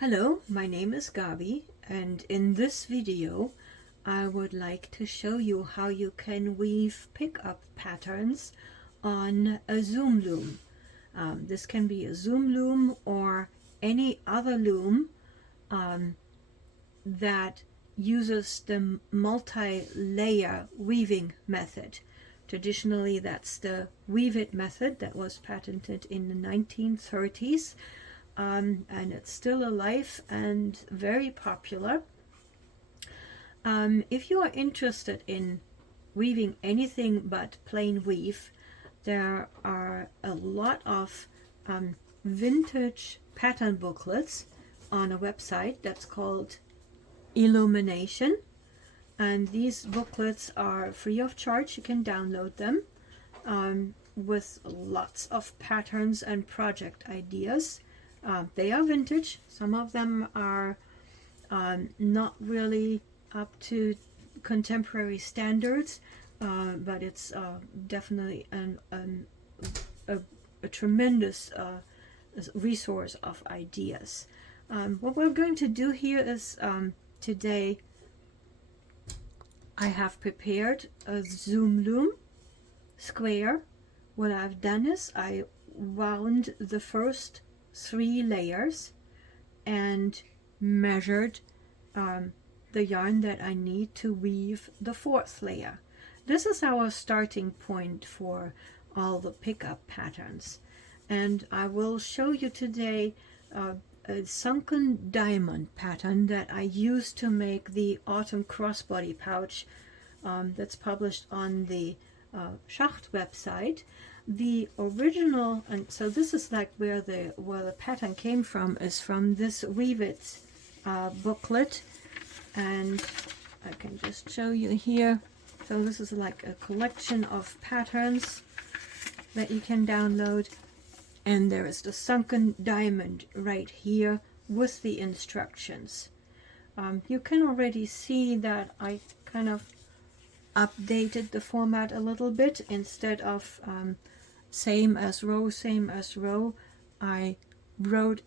Hello, my name is Gabi, and in this video I would like to show you how you can weave pickup patterns on a Zoom loom. This can be a Zoom loom or any other loom that uses the multi-layer weaving method. Traditionally, that's the Weavette method that was patented in the 1930s. And it's still alive and very popular. If you are interested in weaving anything but plain weave, there are a lot of vintage pattern booklets on a website that's called Illumination, and these booklets are free of charge. You can download them with lots of patterns and project ideas. They are vintage. Some of them are not really up to contemporary standards, but it's definitely a tremendous resource of ideas. What we're going to do here is today I have prepared a Zoom loom square. What I've done is I wound the first 3 layers and measured the yarn that I need to weave the 4th layer. This is our starting point for all the pickup patterns, and I will show you today a sunken diamond pattern that I used to make the autumn crossbody pouch that's published on the Schacht website. The original, and so this is like where the pattern came from, is from this Weavette booklet, and I can just show you here. So this is like a collection of patterns that you can download, and there is the sunken diamond right here with the instructions. You can already see that I kind of updated the format a little bit. Instead of same as row, I wrote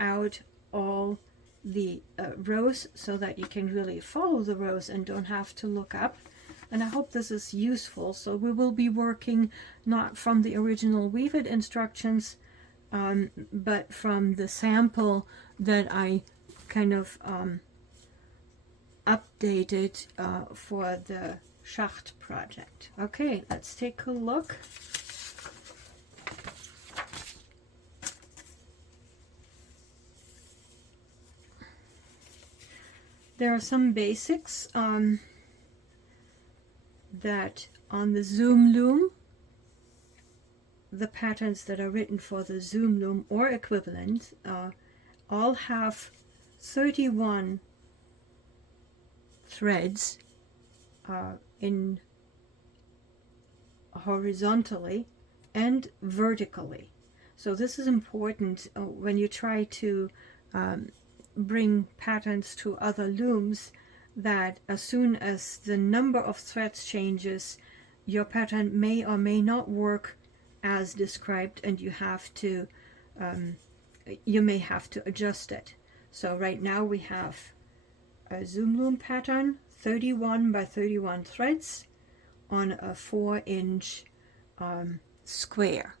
out all the rows so that you can really follow the rows and don't have to look up. And I hope this is useful. So we will be working not from the original Weavette instructions, but from the sample that I kind of updated for the Schacht project. Okay, let's take a look. There are some basics that on the Zoom loom, the patterns that are written for the Zoom loom or equivalent all have 31 threads in horizontally and vertically. So this is important when you try to bring patterns to other looms, that as soon as the number of threads changes, your pattern may or may not work as described, and you have to you may have to adjust it. So right now we have a Zoom loom pattern, 31 by 31 threads on a 4-inch square.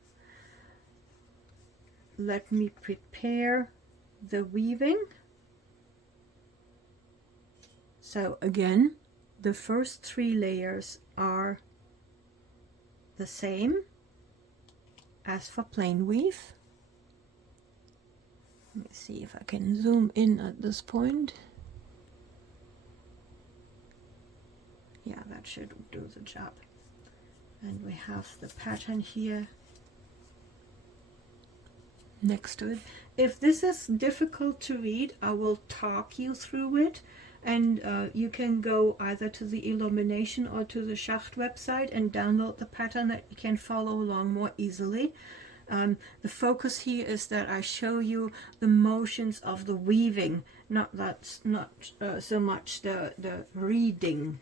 Let me prepare the weaving. So again, the first 3 layers are the same as for plain weave. Let me see if I can zoom in at this point. Yeah, that should do the job. And we have the pattern here next to it. If this is difficult to read, I will talk you through it, and you can go either to the Illumination or to the Schacht website and download the pattern that you can follow along more easily. The focus here is that I show you the motions of the weaving, not so much the reading.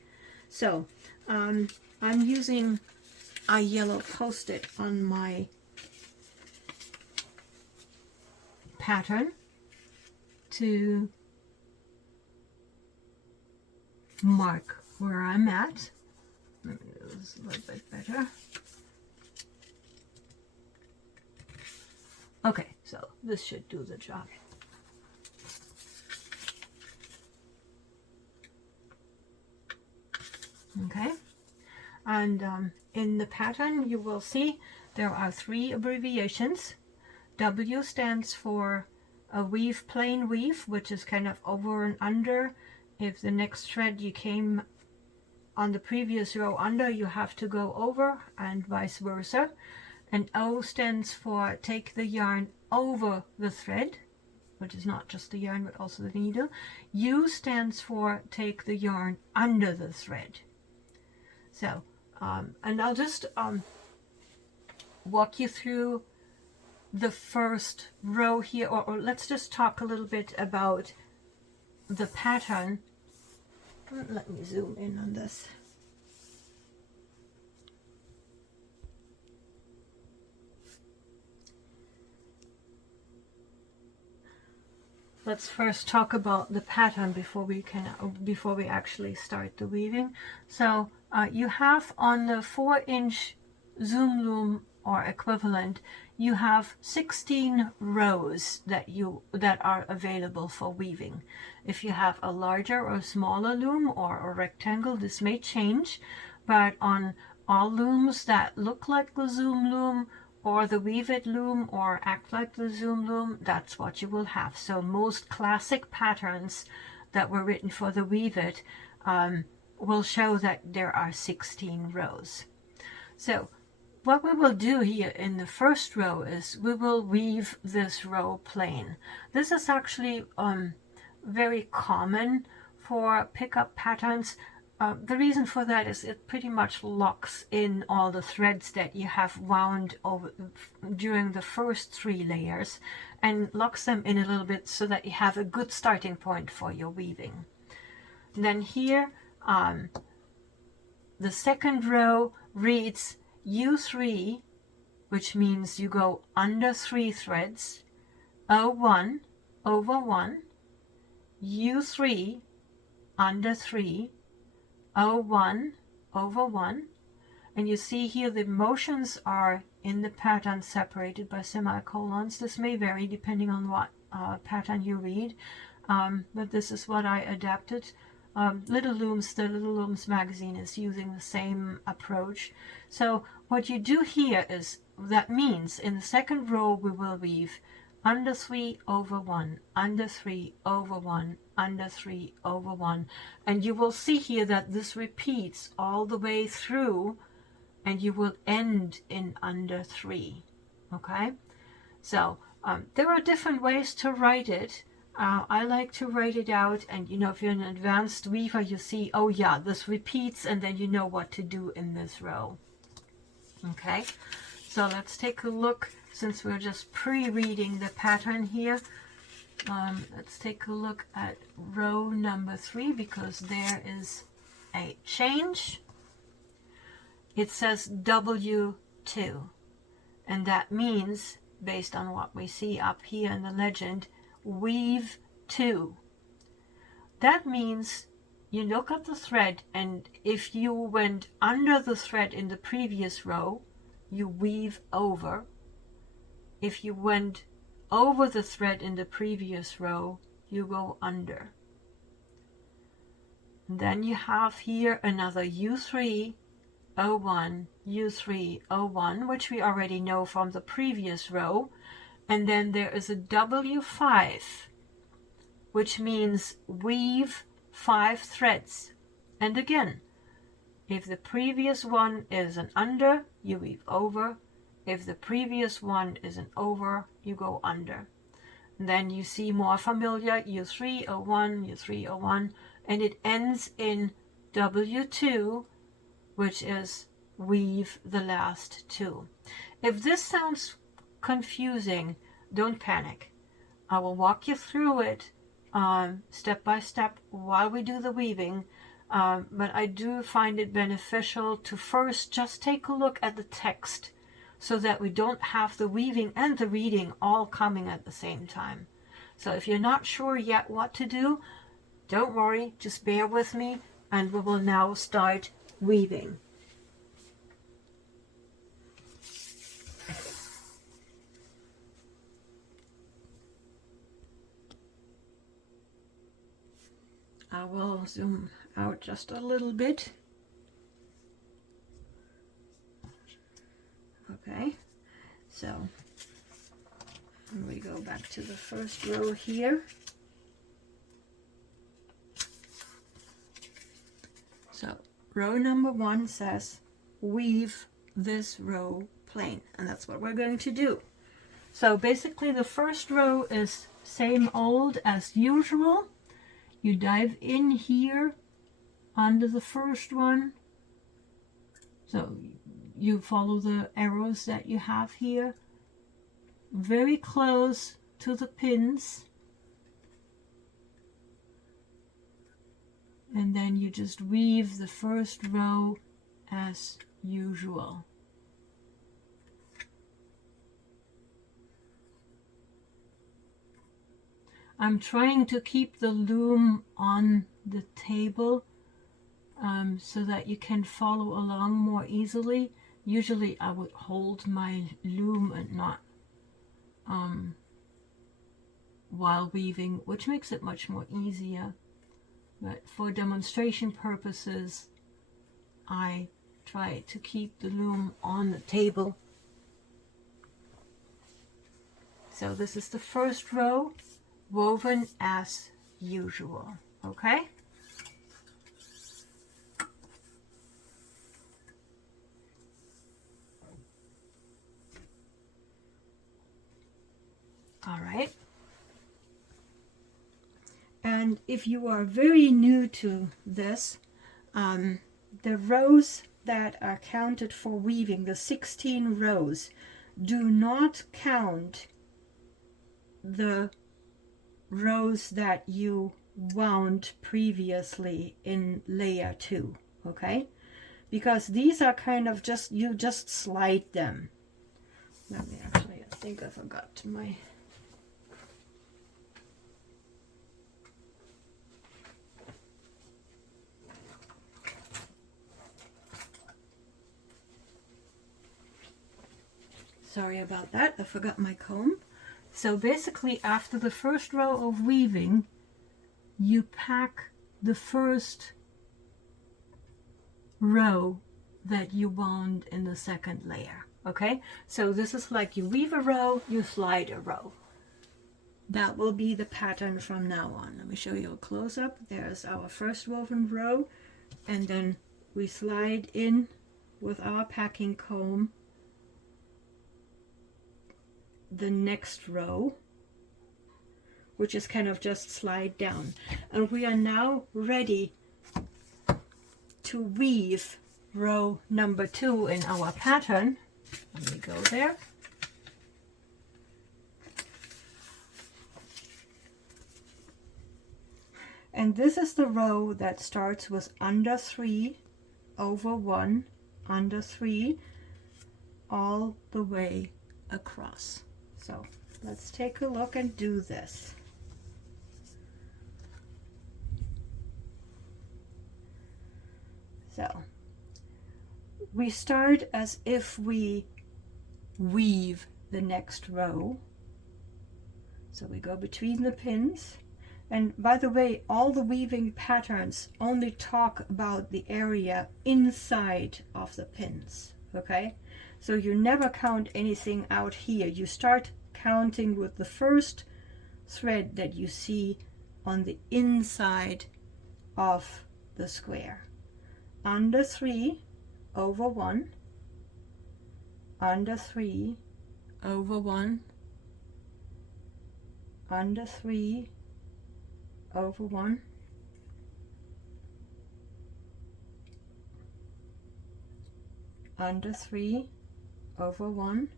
So I'm using a yellow post-it on my pattern to mark where I'm at. Let me do this a little bit better. Okay, so this should do the job. Okay, and in the pattern you will see there are 3 abbreviations. W stands for a weave, plain weave, which is kind of over and under. If the next thread you came on the previous row under, you have to go over, and vice versa. And O stands for take the yarn over the thread, which is not just the yarn but also the needle. U stands for take the yarn under the thread. So, and I'll just walk you through the first row here, or let's just talk a little bit about the pattern. Let me zoom in on this. Let's first talk about the pattern before we actually start the weaving. So you have on the 4-inch Zoom loom or equivalent, you have 16 rows that are available for weaving. If you have a larger or smaller loom or a rectangle, this may change, but on all looms that look like the Zoom loom or the Weavette loom or act like the Zoom loom, that's what you will have. So most classic patterns that were written for the Weavette will show that there are 16 rows. So what we will do here in the first row is we will weave this row plain. This is actually very common for pickup patterns. The reason for that is it pretty much locks in all the threads that you have wound over during the first 3 layers and locks them in a little bit so that you have a good starting point for your weaving. And then here the second row reads U3, which means you go under 3 threads, O1 over 1, U3 under 3, O1 over 1, and you see here the motions are in the pattern separated by semicolons. This may vary depending on what pattern you read, but this is what I adapted. Little Looms, the Little Looms magazine is using the same approach. So what you do here is, that means in the second row we will weave under 3 over 1, under 3 over 1, under 3 over 1, and you will see here that this repeats all the way through and you will end in under 3. Okay, so there are different ways to write it. I like to write it out, and you know, if you're an advanced weaver, you see, oh yeah, this repeats, and then you know what to do in this row. Okay, so let's take a look, since we're just pre-reading the pattern here. Let's take a look at row number 3, because there is a change. It says W2, and that means, based on what we see up here in the legend, weave 2. That means you look at the thread, and if you went under the thread in the previous row, you weave over. If you went over the thread in the previous row, you go under. And then you have here another U3, O1, U3, O1, which we already know from the previous row. And then there is a W5, which means weave 5 threads. And again, if the previous one is an under, you weave over. If the previous one is an over, you go under. And then you see more familiar U3, O1, U3, O1, and it ends in W2, which is weave the last 2. If this sounds confusing, don't panic. I will walk you through it step by step while we do the weaving, but I do find it beneficial to first just take a look at the text so that we don't have the weaving and the reading all coming at the same time. So if you're not sure yet what to do, don't worry, just bear with me, and we will now start weaving. I will zoom out just a little bit. Okay, so we go back to the first row here. So row number 1 says weave this row plain, and that's what we're going to do. So basically the first row is same old as usual. You dive in here under the first one. So you follow the arrows that you have here, very close to the pins. And then you just weave the first row as usual. I'm trying to keep the loom on the table so that you can follow along more easily. Usually I would hold my loom and not while weaving, which makes it much more easier. But for demonstration purposes, I try to keep the loom on the table. So this is the first row, woven as usual, okay? All right. And if you are very new to this, the rows that are counted for weaving, the 16 rows, do not count the rows that you wound previously in layer 2, okay? Because these are kind of just, you just slide them. Let me actually, I think I forgot my... Sorry about that, I forgot my comb. So basically after the first row of weaving, you pack the first row that you wound in the second layer, okay? So this is like you weave a row, you slide a row. That will be the pattern from now on. Let me show you a close-up. There's our first woven row, and then we slide in with our packing comb the next row, which is kind of just slide down, and we are now ready to weave row number 2 in our pattern. Let me go there. And this is the row that starts with under 3 over 1 under 3 all the way across. So let's take a look and do this. So we start as if we weave the next row. So we go between the pins. And by the way, all the weaving patterns only talk about the area inside of the pins, okay? So you never count anything out here. You start counting with the first thread that you see on the inside of the square. Under 3 over 1, under 3 over 1, under 3 over 1, under 3 over 1,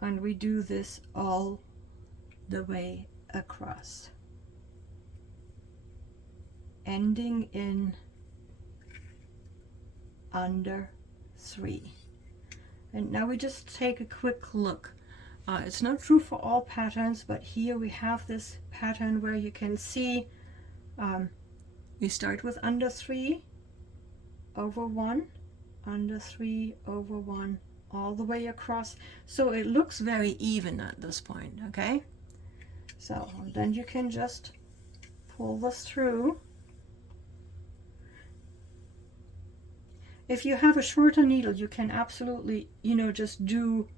and we do this all the way across, ending in under 3. And now we just take a quick look. It's not true for all patterns, but here we have this pattern where you can see we start with under 3 over 1, under 3 over 1, all the way across. So it looks very even at this point, okay? So then you can just pull this through. If you have a shorter needle, you can absolutely, you know, just do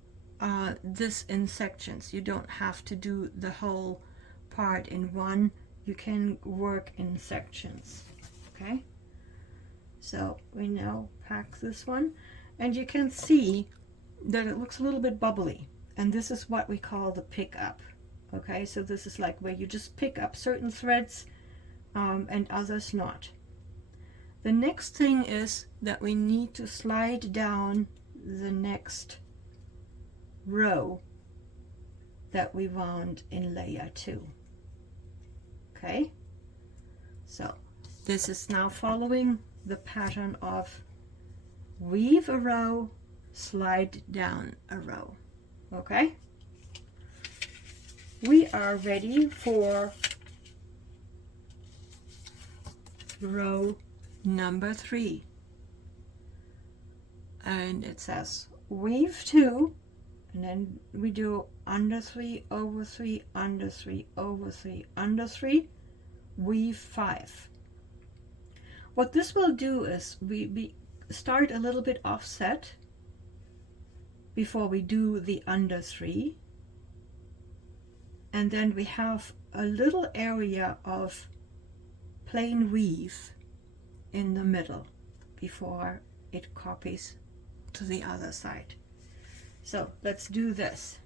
this in sections. You don't have to do the whole part in one. You can work in sections, okay? So we now pack this one, and you can see that it looks a little bit bubbly, and this is what we call the pick up, okay? So this is like where you just pick up certain threads and others not. The next thing is that we need to slide down the next row that we wound in layer 2. Okay, so this is now following the pattern of weave a row, slide down a row. Okay, we are ready for row number 3, and it says weave 2, and then we do under 3 over 3, under 3 over 3, under 3, weave 5. What this will do is we start a little bit offset before we do the under 3, and then we have a little area of plain weave in the middle before it copies to the other side. So let's do this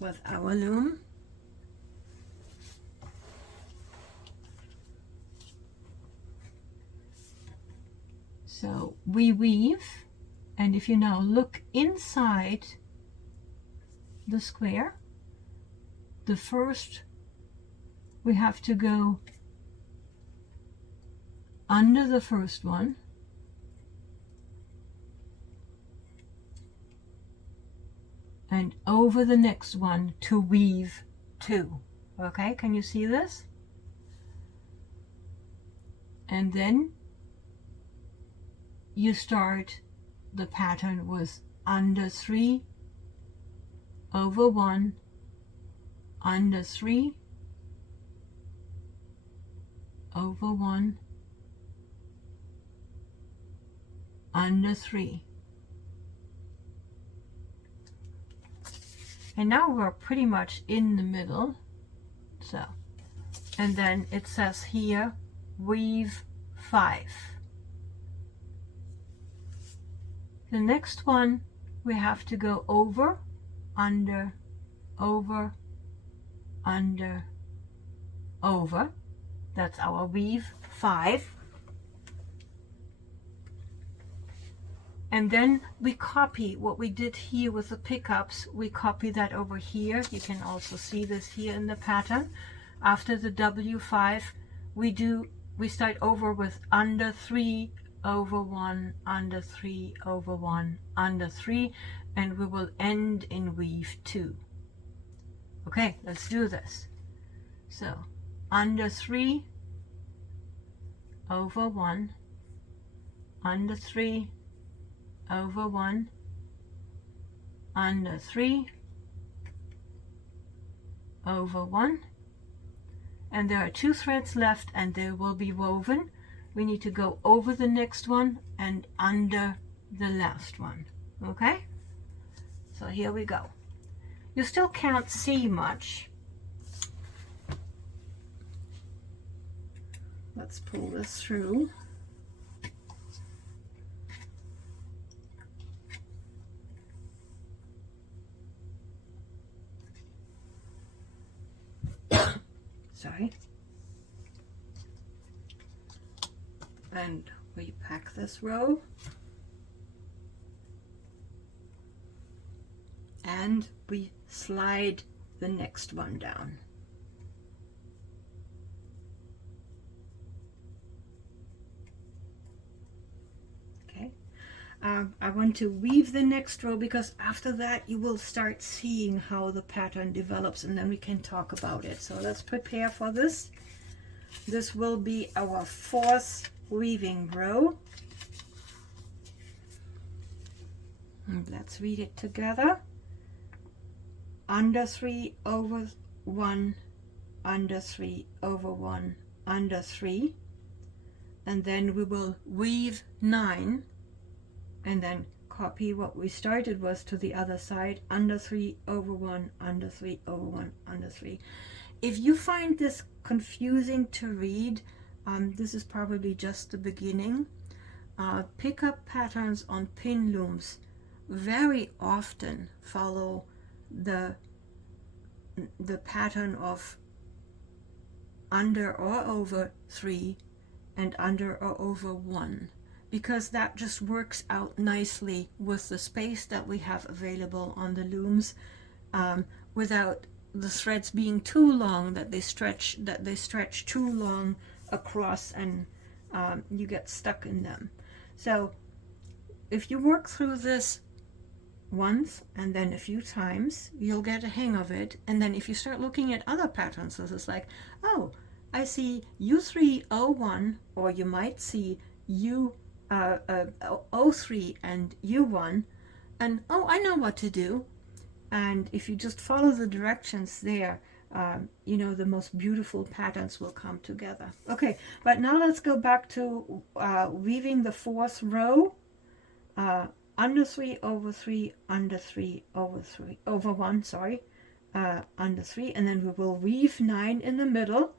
with our loom. So we weave, and if you now look inside the square, the first we have to go under the first one, and over the next one to weave 2. Okay, can you see this? And then you start the pattern with under 3 over 1, under 3 over 1, under 3. And now we're pretty much in the middle. So, and then it says here weave 5. The next one we have to go over, under, over, under, over. That's our weave 5. And then we copy what we did here with the pickups. We copy that over here. You can also see this here in the pattern. After the W5, we start over with under 3 over 1, under 3 over 1, under 3, and we will end in weave 2. Okay, let's do this. So under 3 over 1, under 3 over 1, under 3 over 1, and there are 2 threads left and they will be woven. We need to go over the next one and under the last one. Okay, so here we go. You still can't see much. Let's pull this through. Sorry. And we pack this row. And we slide the next one down. Okay. I want to weave the next row, because after that you will start seeing how the pattern develops, and then we can talk about it. So let's prepare for this. This will be our fourth weaving row. And let's read it together. Under 3 over 1, under 3 over 1, under 3, and then we will weave 9, and then copy what we started was to the other side, under 3 over 1, under 3 over 1, under 3. If you find this confusing to read, this is probably just the beginning. Pick-up patterns on pin looms very often follow the pattern of under or over 3 and under or over 1, because that just works out nicely with the space that we have available on the looms, without the threads being too long that they stretch too long across, and you get stuck in them. So if you work through this once and then a few times, you'll get a hang of it. And then if you start looking at other patterns, this is like, oh, I see U301, or you might see U03 and U1, and oh, I know what to do. And if you just follow the directions there, you know, the most beautiful patterns will come together. Okay, but now let's go back to weaving the fourth row. Under 3 over 3, under 3 over 3 over 1, sorry, under 3, and then we will weave 9 in the middle,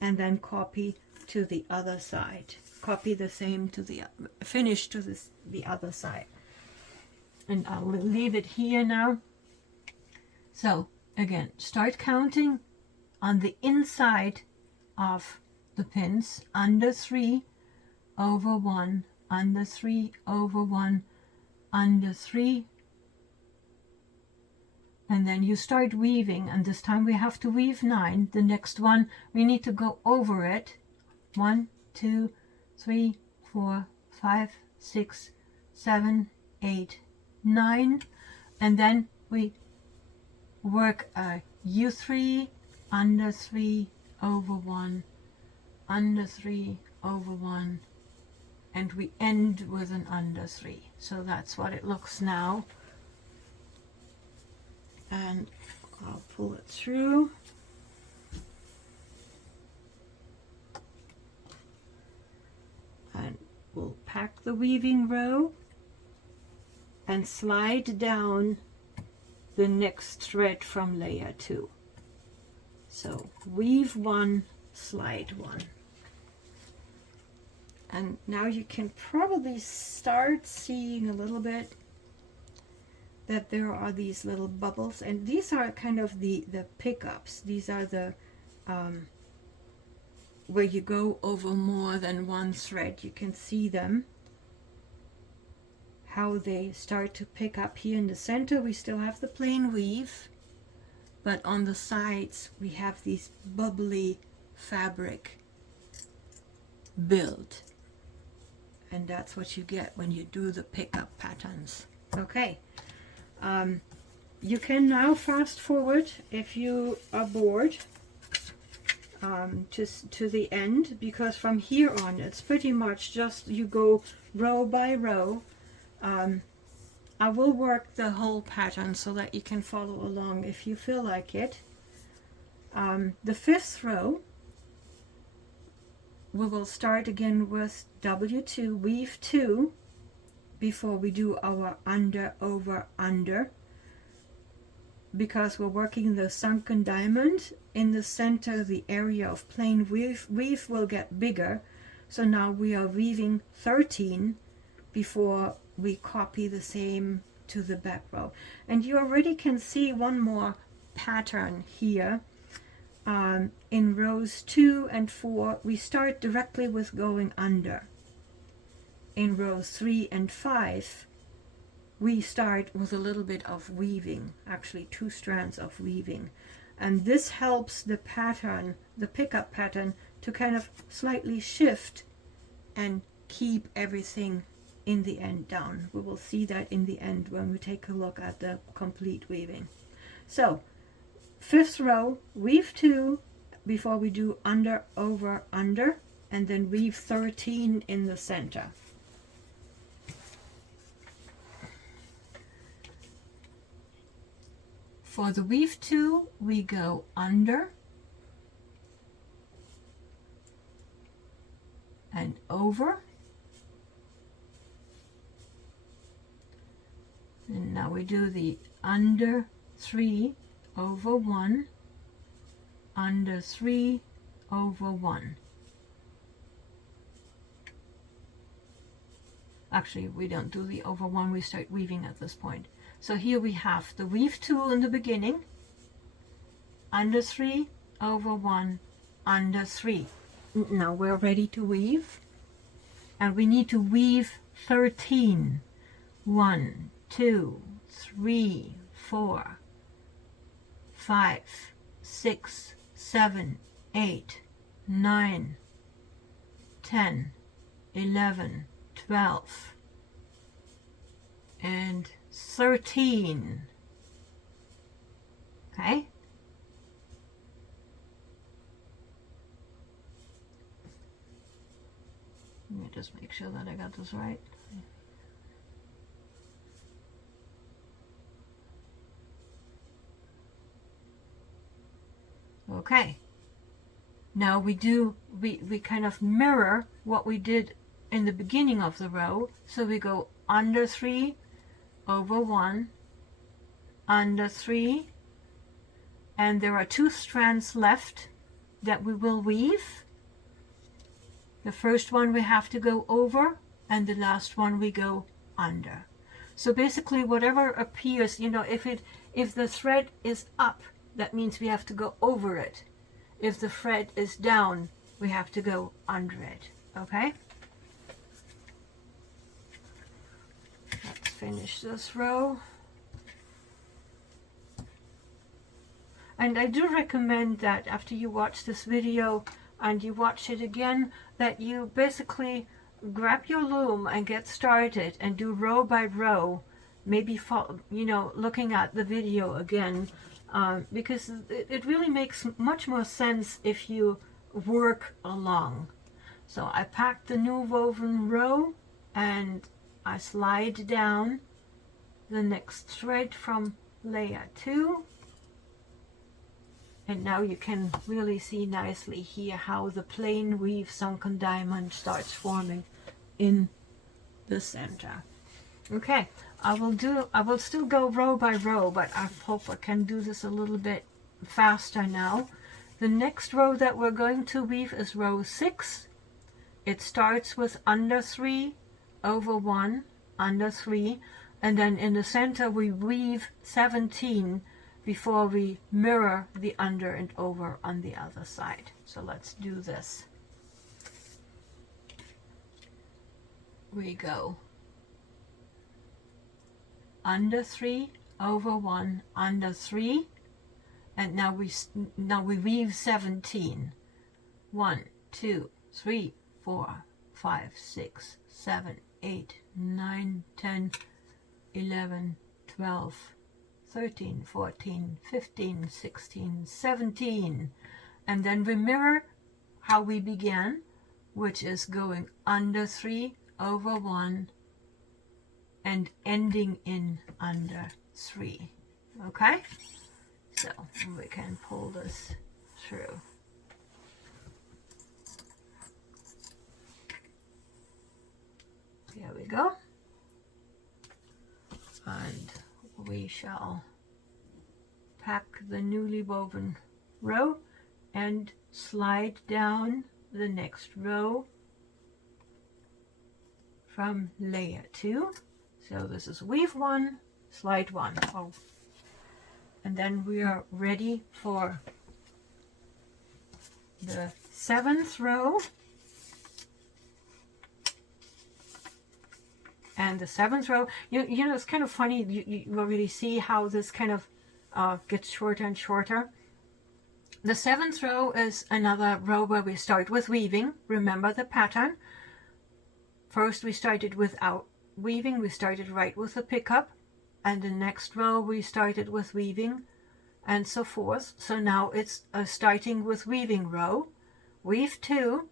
and then copy to the other side. Copy the same to the finish to the other side. And I'll leave it here now. So again, start counting on the inside of the pins, under 3 over 1, under 3 over 1, under 3, and then you start weaving, and this time we have to weave 9. The next one we need to go over it. 1, 2, 3, 4, 5, 6, 7, 8, 9, and then we work a U3, under 3 over 1, under 3 over 1, and we end with an under 3. So that's what it looks now. And I'll pull it through. And we'll pack the weaving row and slide down the next thread from layer 2. So weave 1, slide 1. And now you can probably start seeing a little bit that there are these little bubbles, and these are kind of the pickups. These are the where you go over more than one thread. You can see them, how they start to pick up. Here in the center we still have the plain weave, but on the sides we have these bubbly fabric build, and that's what you get when you do the pickup patterns. Okay, you can now fast forward if you are bored just to the end, because from here on it's pretty much just you go row by row. I will work the whole pattern so that you can follow along if you feel like it. The fifth row, we will start again with W2, weave 2 before we do our under over under, because we're working the sunken diamond. In the center, the area of plain weave will get bigger, so now we are weaving 13 before we copy the same to the back row. And you already can see one more pattern here. In rows 2 and 4 we start directly with going under. In rows 3 and 5 we start with a little bit of weaving, actually 2 strands of weaving, and this helps the pattern, the pickup pattern, to kind of slightly shift and keep everything in the end down. We will see that in the end when we take a look at the complete weaving. So 5th row, weave 2 before we do under, over, under, and then weave 13 in the center. For the weave 2, we go under and over. And now we do the under 3 over 1, under 3 over 1. Actually, we don't do the over 1, we start weaving at this point. So here we have the weave 2 in the beginning, under 3 over 1, under 3. Now we're ready to weave, and we need to weave 13. 1, 2, 3, 4, 5, 6, 7, 8, 9, 10, 11, 12, and 13. Okay? Let me just make sure that I got this right. Okay. Now we kind of mirror what we did in the beginning of the row. So we go under 3 over 1, under 3, and there are 2 strands left that we will weave. The first one we have to go over, and the last one we go under. So basically whatever appears, you know, if the thread is up, that means we have to go over it. If the thread is down, we have to go under it. Okay? Let's finish this row. And I do recommend that after you watch this video and you watch it again, that you basically grab your loom and get started and do row by row, maybe you know, looking at the video again, because it really makes much more sense if you work along. So I packed the new woven row and I slide down the next thread from layer 2. And now you can really see nicely here how the plain weave sunken diamond starts forming in the center. Okay, I will still go row by row, but I hope I can do this a little bit faster now. The next row that we're going to weave is row 6. It starts with under 3 over 1, under 3, and then in the center we weave 17 before we mirror the under and over on the other side. So let's do this. We go under 3 over 1, under 3, and now we weave 17. 1, 2, 3, 4, 5, 6, 7, 8, 9, 10, 11, 12, 13, 14, 15, 16, 17. And then we mirror how we began, which is going under 3 over 1 and ending in under 3. Okay? So we can pull this through. Here we go. And we shall pack the newly woven row and slide down the next row from layer 2. So this is weave 1, slide 1. Oh. And then we are ready for the 7th row. And the 7th row, you know, it's kind of funny, you already see how this kind of gets shorter and shorter. The 7th row is another row where we start with weaving. Remember the pattern. First we started without weaving, we started right with the pickup, and the next row we started with weaving, and so forth. So now it's starting with weaving row, weave 2,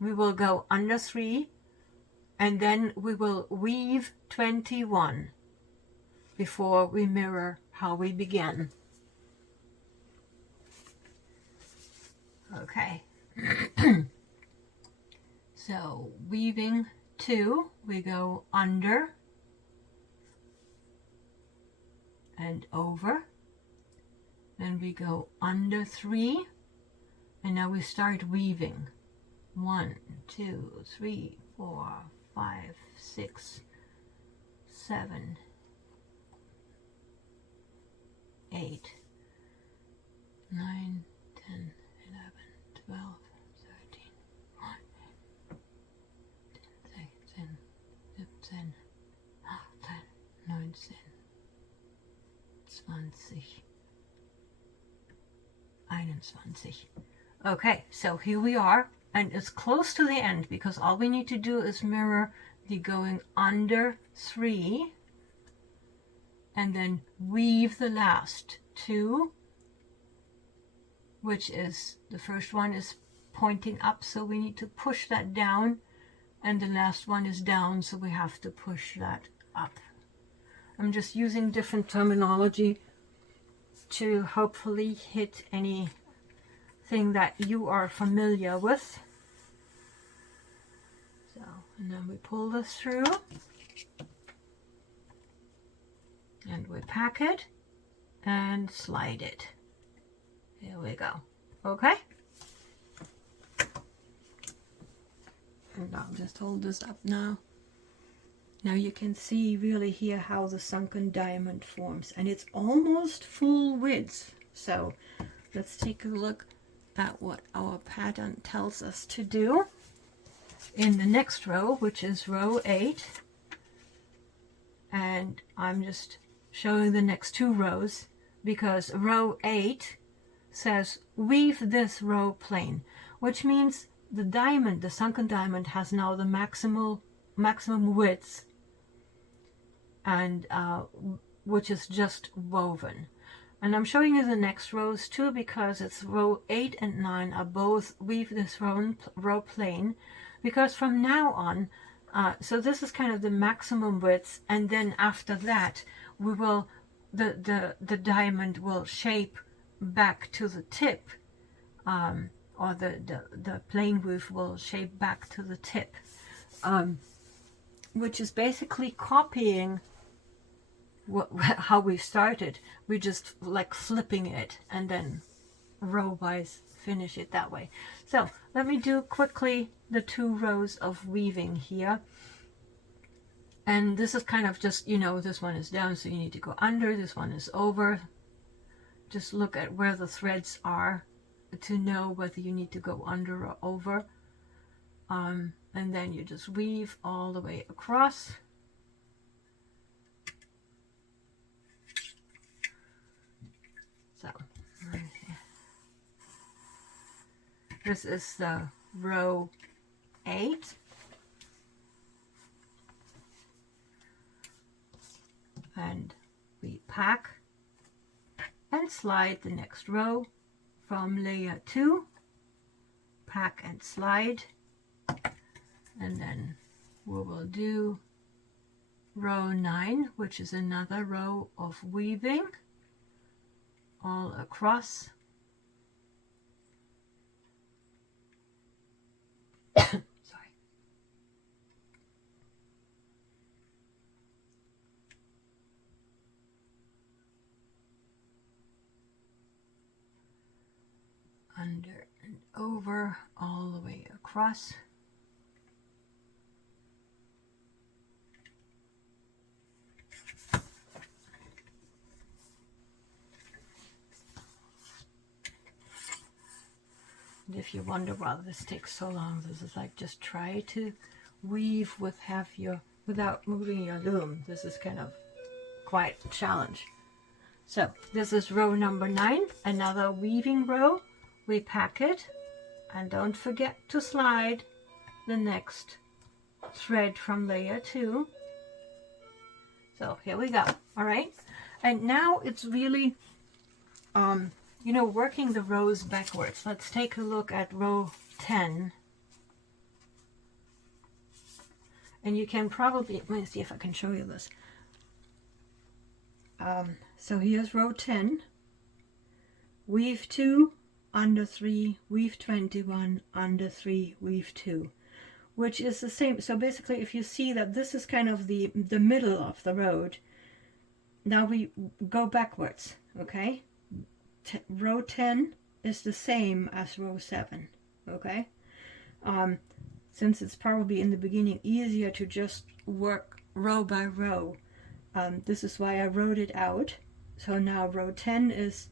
we will go under 3, and then we will weave 21 before we mirror how we began. Okay. So weaving 2, we go under and over, then we go under 3, and now we start weaving 1, 2, 3, 4, 5, 6, 7, 8, 9, 10, 11, 12, 13, 14, 15, 16, 17, 18, 20, 21. Okay, so here we are, and it's close to the end because all we need to do is mirror the going under 3 and then weave the last 2, which is, the first one is pointing up, so we need to push that down, and the last one is down, so we have to push that up. I'm just using different terminology to hopefully hit anything that you are familiar with. So, and then we pull this through, and we pack it and slide it. Here we go. Okay? And I'll just hold this up now. Now you can see really here how the sunken diamond forms, and it's almost full width. So let's take a look at what our pattern tells us to do in the next row, which is row 8. And I'm just showing the next 2 rows because row 8 says weave this row plain, which means the diamond, the sunken diamond, has now the maximum width, and which is just woven. And I'm showing you the next rows too because it's row 8 and 9 are both weave this row plain, because from now on, so this is kind of the maximum width, and then after that we will the diamond will shape back to the tip, or the plain weave will shape back to the tip, which is basically copying how we started. We just like flipping it and then row wise finish it that way. So let me do quickly the 2 rows of weaving here. And this is kind of just, you know, this one is down, so you need to go under, this one is over. Just look at where the threads are to know whether you need to go under or over. And then you just weave all the way across. So, right here. This is the row 8. And we pack and slide the next row from layer 2, pack and slide, and then we will do row 9, which is another row of weaving all across. Sorry. Under and over, all the way across. And if you wonder why this takes so long, this is like, just try to weave without moving your loom. This is kind of quite a challenge. So this is row number 9, another weaving row. We pack it, and don't forget to slide the next thread from layer 2. So here we go. All right, and now it's really you know, working the rows backwards. Let's take a look at row 10. And you can probably, let me see if I can show you this. So here's row 10. Weave 2, under 3, weave 21, under 3, weave 2. Which is the same. So basically, if you see that this is kind of the middle of the road, now we go backwards, okay? Row 10 is the same as row 7, okay? Since it's probably in the beginning easier to just work row by row, this is why I wrote it out. So now row 10 is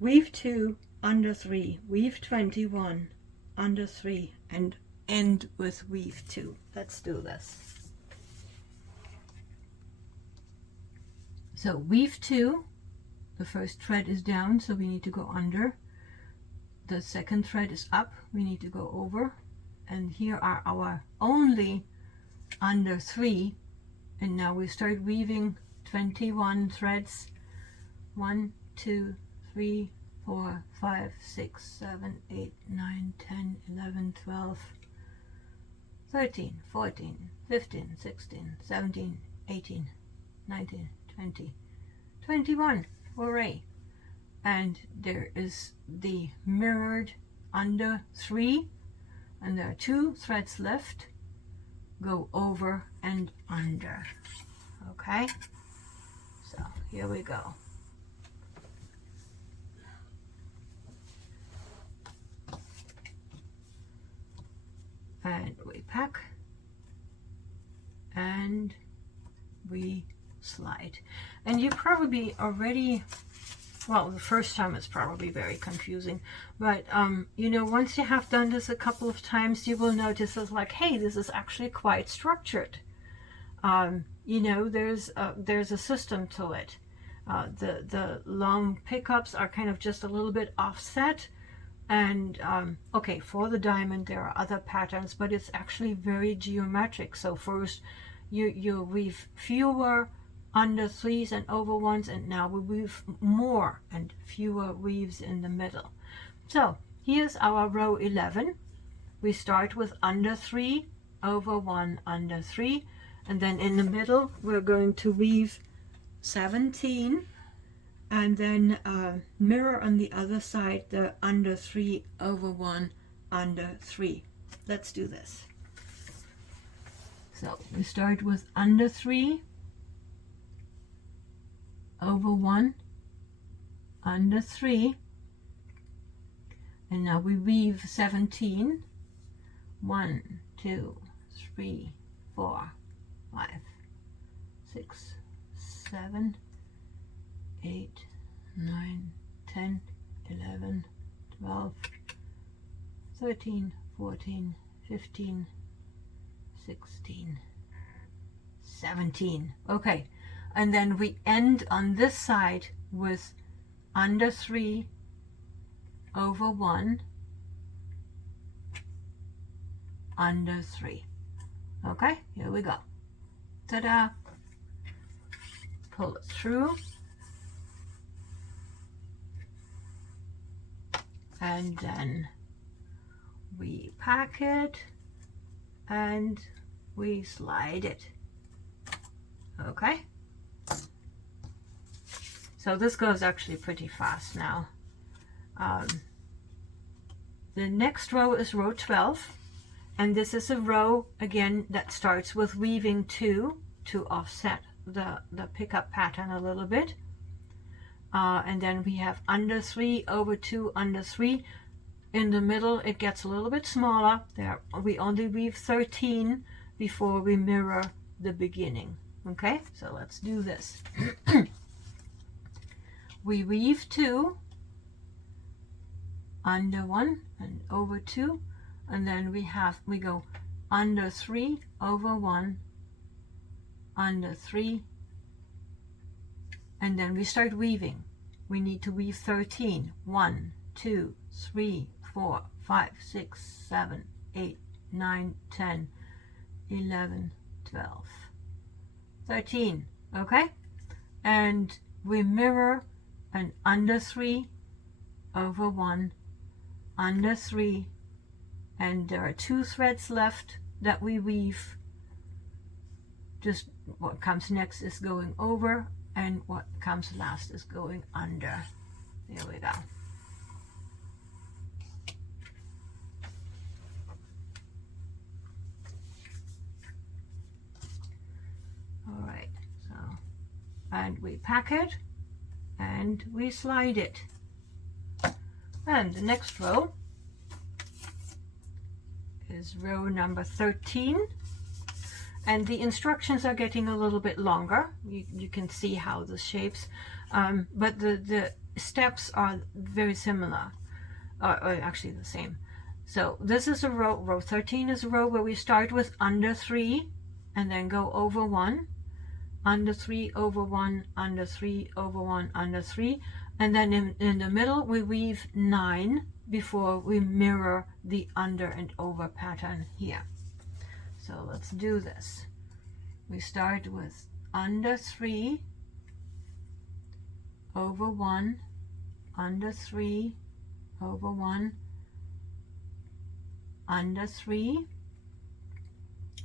weave 2, under 3, weave 21, under 3, and end with weave 2. Let's do this. So weave 2, the first thread is down, so we need to go under. The second thread is up, we need to go over. And here are our only under 3. And now we start weaving 21 threads. 1, 2, 3, 4, 5, 6, 7, 8, 9, 10, 11, 12, 13, 14, 15, 16, 17, 18, 19, 20, 21. Hooray! And there is the mirrored under 3, and there are 2 threads left. Go over and under. Okay? So here we go. And we pack and we slide. And you probably already, well, the first time it's probably very confusing, but you know, once you have done this a couple of times, you will notice it's like, hey, this is actually quite structured. You know, there's a system to it. The long pickups are kind of just a little bit offset. And okay, for the diamond there are other patterns, but it's actually very geometric. So first you weave fewer under 3s and over 1s, and now we weave more and fewer weaves in the middle. So here's our row 11. We start with under 3, over 1, under 3, and then in the middle we're going to weave 17, and then mirror on the other side the under 3, over 1, under 3. Let's do this. So we start with under 3, over 1, under 3, and now we weave 17. 1, 2, 3, 4, 5, 6, 7, 8, 9, 10, 11, 12, 13, 14, 15, 16, 17. Okay, and then we end on this side with under 3, over 1, under 3. Okay, here we go. Ta-da! Pull it through. And then we pack it and we slide it. Okay? So this goes actually pretty fast now. The next row is row 12, and this is a row again that starts with weaving 2 to offset the pickup pattern a little bit. And then we have under 3, over 2, under 3. In the middle it gets a little bit smaller. There we only weave 13 before we mirror the beginning. Okay, so let's do this. We weave 2, under 1 and over 2, and then we go under 3, over 1, under 3, and then we start weaving. We need to weave 13. 1, 2, 3, 4, 5, 6, 7, 8, 9, 10, 11, 12, 13. Okay, and we mirror an under 3 over 1, under 3, and there are 2 threads left that we weave. Just what comes next is going over, and what comes last is going under. There we go. All right, so, and we pack it and we slide it. And the next row is row number 13. And the instructions are getting a little bit longer. You can see how the shapes, but the steps are very similar, or actually the same. So this is a row 13 is a row where we start with under 3 and then go over 1, under 3, over 1, under 3, over 1, under 3. And then in the middle we weave 9 before we mirror the under and over pattern here. So let's do this. We start with under 3, over 1, under 3, over 1, under 3,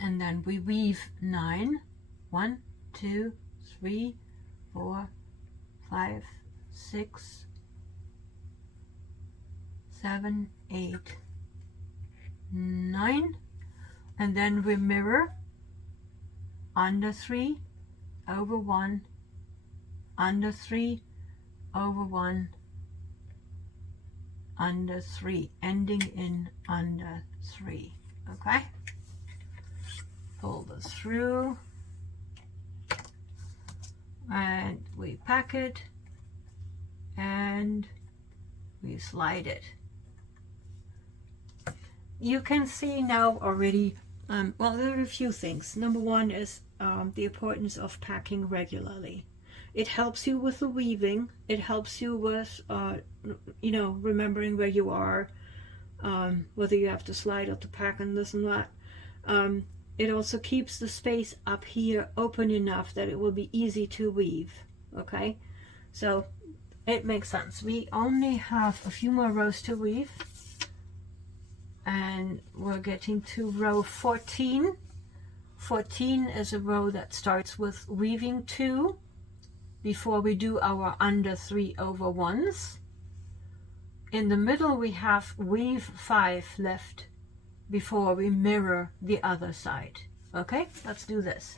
and then we weave 9. 1, 2, 3, 4, 5, 6, 7, 8, 9. And then we mirror under 3, over 1, under 3, over 1, under 3, ending in under 3. Okay? Pull this through and we pack it and we slide it. You can see now already. Well, there are a few things. Number one is the importance of packing regularly. It helps you with the weaving. It helps you with, remembering where you are, whether you have to slide or to pack and this and that. It also keeps the space up here open enough that it will be easy to weave. Okay, so it makes sense. We only have a few more rows to weave. And we're getting to row 14. 14 is a row that starts with weaving 2 before we do our under 3 over 1s. In the middle we have weave 5 left before we mirror the other side. Okay, let's do this.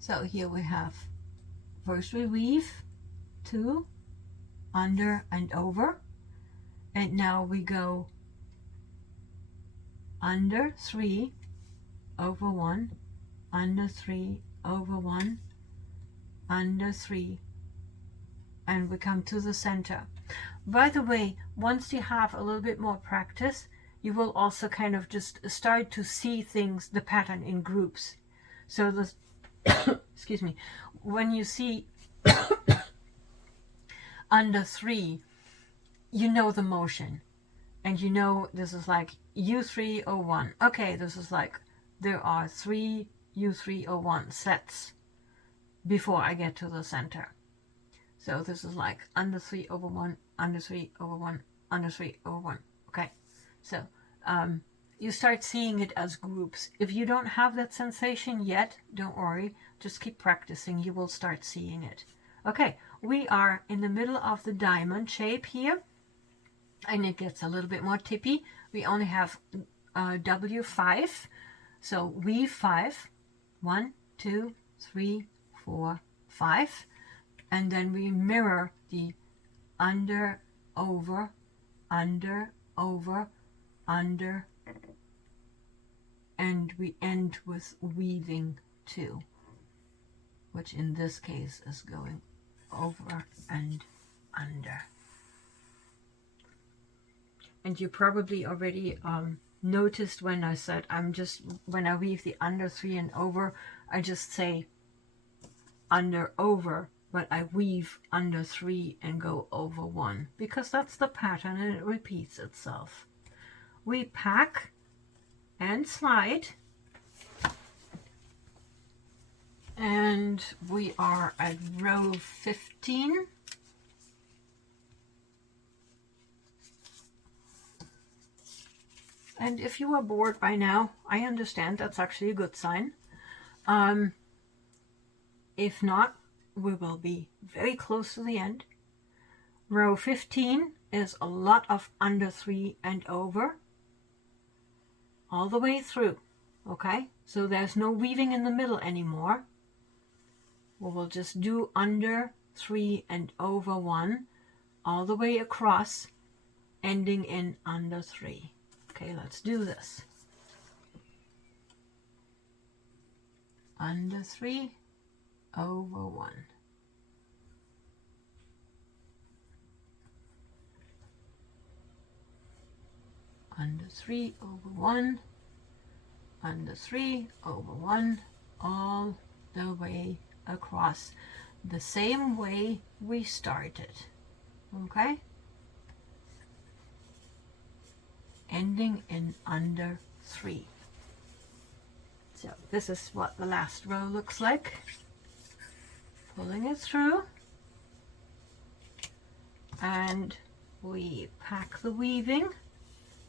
So here we have, first we weave 2 under and over. And now we go under 3, over 1, under 3, over 1, under 3, and we come to the center. By the way, once you have a little bit more practice, you will also kind of just start to see things, the pattern in groups. So this, excuse me, when you see under 3, you know the motion, and you know this is like U301. Okay, this is like there are 3 U301 sets before I get to the center. So this is like under 3 over 1, under 3 over 1, under 3 over 1. Okay, so you start seeing it as groups. If you don't have that sensation yet, don't worry, just keep practicing, you will start seeing it. Okay, we are in the middle of the diamond shape here. And it gets a little bit more tippy. We only have W5, so weave 5, 1, 2, 3, 4, 5, and then we mirror the under, over, under, over, under, and we end with weaving 2, which in this case is going over and under. And you probably already noticed when I said when I weave the under 3 and over, I just say under, over, but I weave under 3 and go over 1, because that's the pattern and it repeats itself. We pack and slide. And we are at row 15. And if you are bored by now, I understand, that's actually a good sign. If not, we will be very close to the end. Row 15 is a lot of under 3 and over, all the way through, okay? So there's no weaving in the middle anymore. We will just do under 3 and over 1, all the way across, ending in under 3. Okay, let's do this. Under 3, over 1. Under 3, over 1. Under 3, over 1. All the way across, the same way we started. Okay? Ending in under 3. So this is what the last row looks like. Pulling it through, and we pack the weaving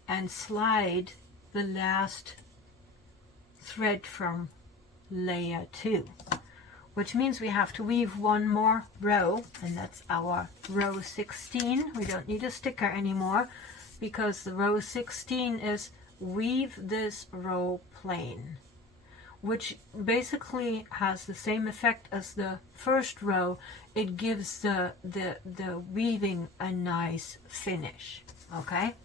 and slide the last thread from layer 2, which means we have to weave one more row, and that's our row 16. We don't need a sticker anymore, because the row 16 is weave this row plain, which basically has the same effect as the first row. It gives the weaving a nice finish. Okay,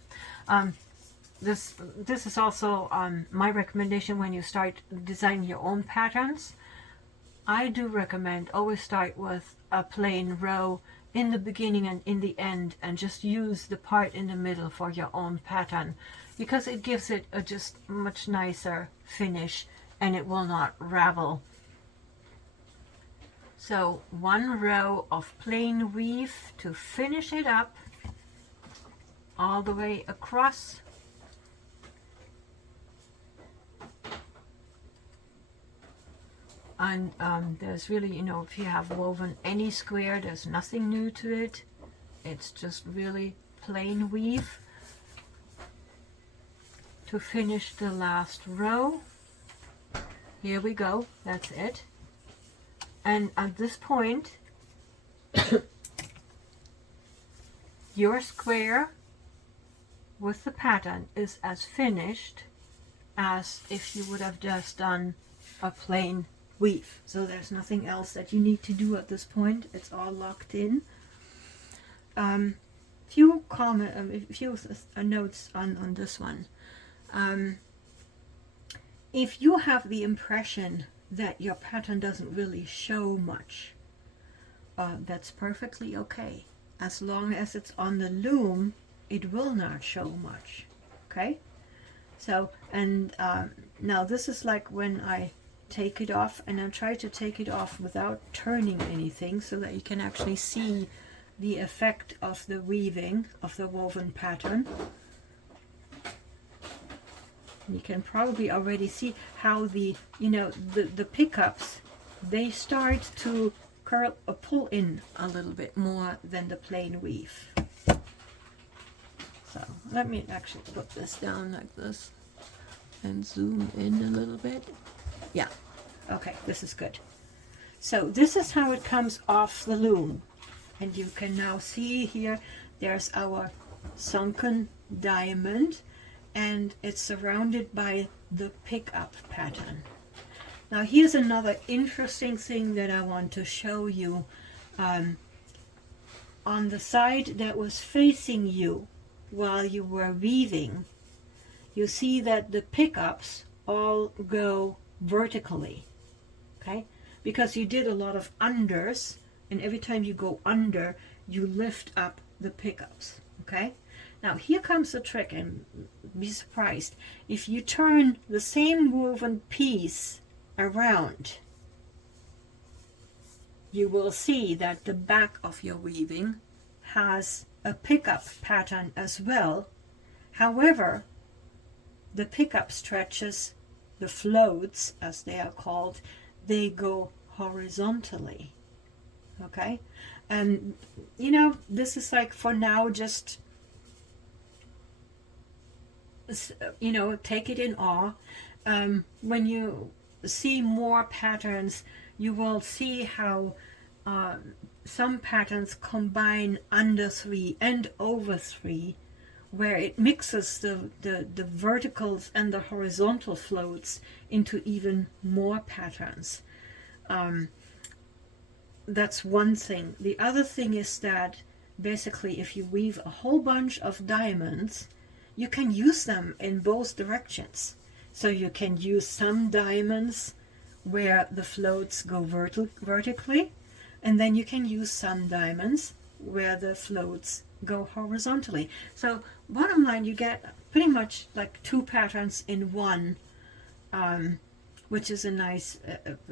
this is also my recommendation when you start designing your own patterns. I do recommend always start with a plain row in the beginning and in the end, and just use the part in the middle for your own pattern, because it gives it a just much nicer finish and it will not ravel. So one row of plain weave to finish it up all the way across. And there's really, you know, if you have woven any square, there's nothing new to it. It's just really plain weave to finish the last row. Here we go, that's it. And at this point, your square with the pattern is as finished as if you would have just done a plain weave. So there's nothing else that you need to do at this point. It's all locked in. Few notes on this one. If you have the impression that your pattern doesn't really show much, that's perfectly okay. As long as it's on the loom, it will not show much. Okay? So, and now this is like when I take it off, and I try to take it off without turning anything, so that you can actually see the effect of the weaving of the woven pattern. You can probably already see how the, you know, the pickups, they start to curl or pull in a little bit more than the plain weave. So let me actually put this down like this and zoom in a little bit. Yeah, okay, this is good. So this is how it comes off the loom, and you can now see here there's our sunken diamond, and it's surrounded by the pickup pattern. Now here's another interesting thing that I want to show you. On the side that was facing you while you were weaving, you see that the pickups all go vertically, okay? Because you did a lot of unders, and every time you go under, you lift up the pickups, okay? Now here comes the trick, and be surprised if you turn the same woven piece around, you will see that the back of your weaving has a pickup pattern as well. However, the pickup stretches, the floats as they are called, they go horizontally. Okay, and you know, this is like for now, just you know, take it in awe. When you see more patterns, you will see how some patterns combine under 3 and over 3, where it mixes the verticals and the horizontal floats into even more patterns. That's one thing. The other thing is that basically if you weave a whole bunch of diamonds, you can use them in both directions. So you can use some diamonds where the floats go vertically, and then you can use some diamonds where the floats go horizontally. So bottom line, you get pretty much like 2 patterns in one, which is a nice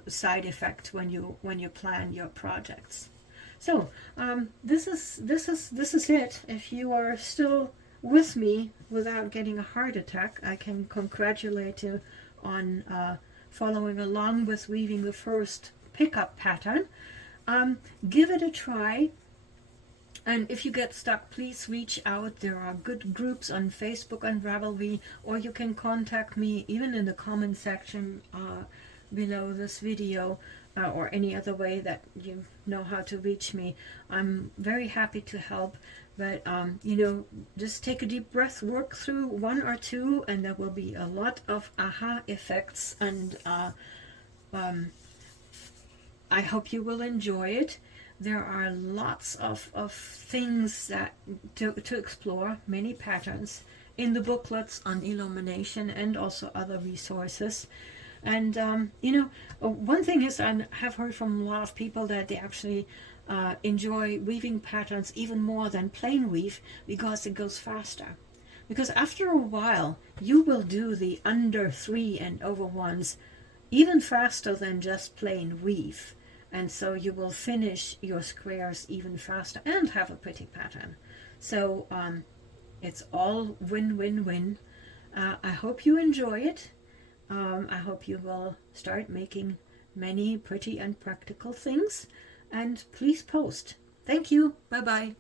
side effect when you plan your projects. So this is it. If you are still with me without getting a heart attack, I can congratulate you on following along with weaving the first pickup pattern. Give it a try, and if you get stuck, please reach out. There are good groups on Facebook and Ravelry, or you can contact me even in the comment section below this video, or any other way that you know how to reach me. I'm very happy to help. But you know, just take a deep breath, work through 1 or 2, and there will be a lot of aha effects, and I hope you will enjoy it. There are lots of things that to explore, many patterns in the booklets on illumination and also other resources. And you know, one thing is, I have heard from a lot of people that they actually enjoy weaving patterns even more than plain weave because it goes faster. Because after a while, you will do the under 3 and over 1s even faster than just plain weave. And so you will finish your squares even faster and have a pretty pattern. So it's all win-win-win. I hope you enjoy it. I hope you will start making many pretty and practical things. And please post. Thank you. Bye-bye.